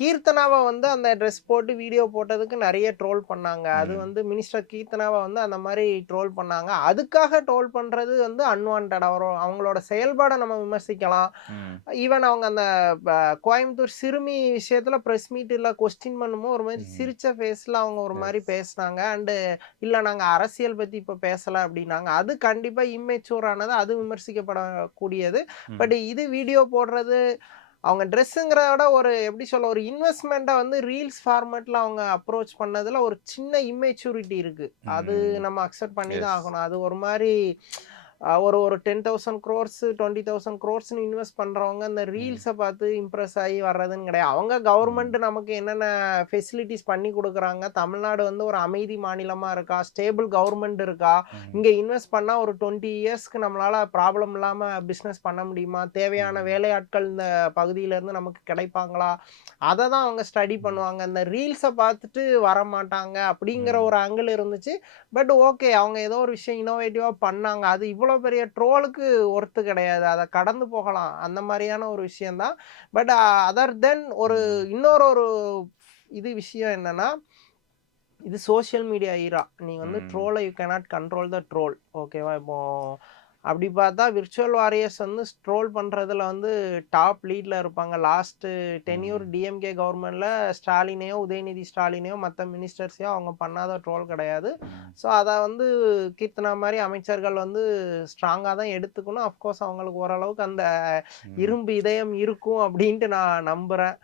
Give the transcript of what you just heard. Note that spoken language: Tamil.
கீர்த்தனாவ வந்து அந்த ட்ரெஸ் போட்டு வீடியோ போட்டதுக்கு நெறைய ட்ரோல் பண்ணாங்க. அது ம். வந்து மினிஸ்டர் கீர்த்தனாவ வந்து அந்த மாரி ட்ரோல் பண்ணாங்க. அதுக்காக ட்ரோல் பண்றது வந்து அன்வான்டட். அவங்களோட செயல்பாட நம்ம விமர்சிக்கலாம். ம். ஈவன் அவங்க அந்த ப கோயம்புத்தூர் சிறுமி விஷயத்துல பிரஸ் மீட்ல கொஸ்டின் பண்ணும்போது ஒரு மாரி ம். சிரிச்ச ஃபேஸ்ல அவங்க ஒரு மாரி எஸ். பேசுனாங்க. இல்ல நாங்க அரசியல் பத்தி இப்ப பேசல அப்டின்னாங்க. அது கண்டிப்பா இம்மெச்சூர் ஆனது. அது விமர்சிக்கப்படக்கூடியது. ம். பட் இது வீடியோ போடுறது அவங்க ட்ரெஸ்ஸுங்கிறத விட ஒரு எப்படி சொல்ல ஒரு இன்வெஸ்ட்மென்ட்ட வந்து ரீல்ஸ் ஃபார்மேட்ல அவங்க அப்ரோச் பண்ணதுல ஒரு சின்ன இம்மெச்சூரிட்டி இருக்கு. அது ம். நம்ம அக்செப்ட் பண்ணி தான் எஸ். ஆகணும். அது ஒரு மாரி ஒரு ஒரு 10,000 குரோர்ஸ் 20,000 குரோர்ஸ்ன்னு இன்வெஸ்ட் பண்றவங்க இந்த ம். ரீல்ஸ பார்த்து இம்ப்ரெஸ் ஆயி வர்றதுன்னு கிடையாது. அவங்க ம். கவர்மெண்ட் நமக்கு என்னென்ன ஃபெசிலிட்டீஸ் பண்ணி குடுக்குறாங்க. தமிழ்நாடு வந்து ஒரு அமைதி மாநிலமா இருக்கா? ஸ்டேபிள் கவர்மெண்ட் இருக்கா? ம். இங்க இன்வெஸ்ட் பண்ணா ஒரு 20 இயர்ஸ்க்கு நம்மளால ப்ராப்ளம் இல்லாம பிசினஸ் பண்ண முடியுமா? தேவையான ம். வேலையாட்கள் இந்த பகுதியில இருந்து நமக்கு கிடைப்பாங்களா? அத தான் அவங்க ஸ்டடி ம். பண்ணுவாங்க. இந்த ரீல்ஸ பார்த்துட்டு வரமாட்டாங்க அப்படிங்கிற ம். ஒரு ஆங்கிள் இருந்துச்சு. But okay. அவங்க ஏதோ ஒரு விஷயம் இன்னோவேட்டிவா பண்ணாங்க. அது இவ்வளோ பெரிய ட்ரோலுக்கு ஒர்த் கிடையாது. அத கடந்து போகலாம். அந்த மாரியான ஒரு விஷயம் தான். பட் அதர் தென் ம். இன்னொரு விஷயம் என்னன்னா, இது சோசியல் மீடியா ஈரா. நீ வந்து ம். ட்ரோல you cannot control the troll. ஓகேவா? இப்போ அப்படி பார்த்தா விர்ச்சுவல் வாரியர்ஸ் வந்து ட்ரோல் பண்றதுல வந்து டாப் லீட்ல இருப்பாங்க. லாஸ்ட் டென்யூர் ம். டிஎம்கே கவர்ன்மென்ட்ல ஸ்டாலினையோ, உதயநிதி ஸ்டாலினையோ, மத்த மினிஸ்டர்ஸையோ அவங்க பண்ணாத ட்ரோல் கிடையாது. ம். ஸோ அத வந்து கீர்த்தனா மாரி அமைச்சர்கள் வந்து ஸ்ட்ராங்கா தான் எடுத்துக்கணும். அஃப்கோர்ஸ் அவங்களுக்கு ஓரளவுக்கு அந்த ம். இரும்பு இதயம் இருக்கும் அப்படின்ட்டு நான் நம்புறேன்.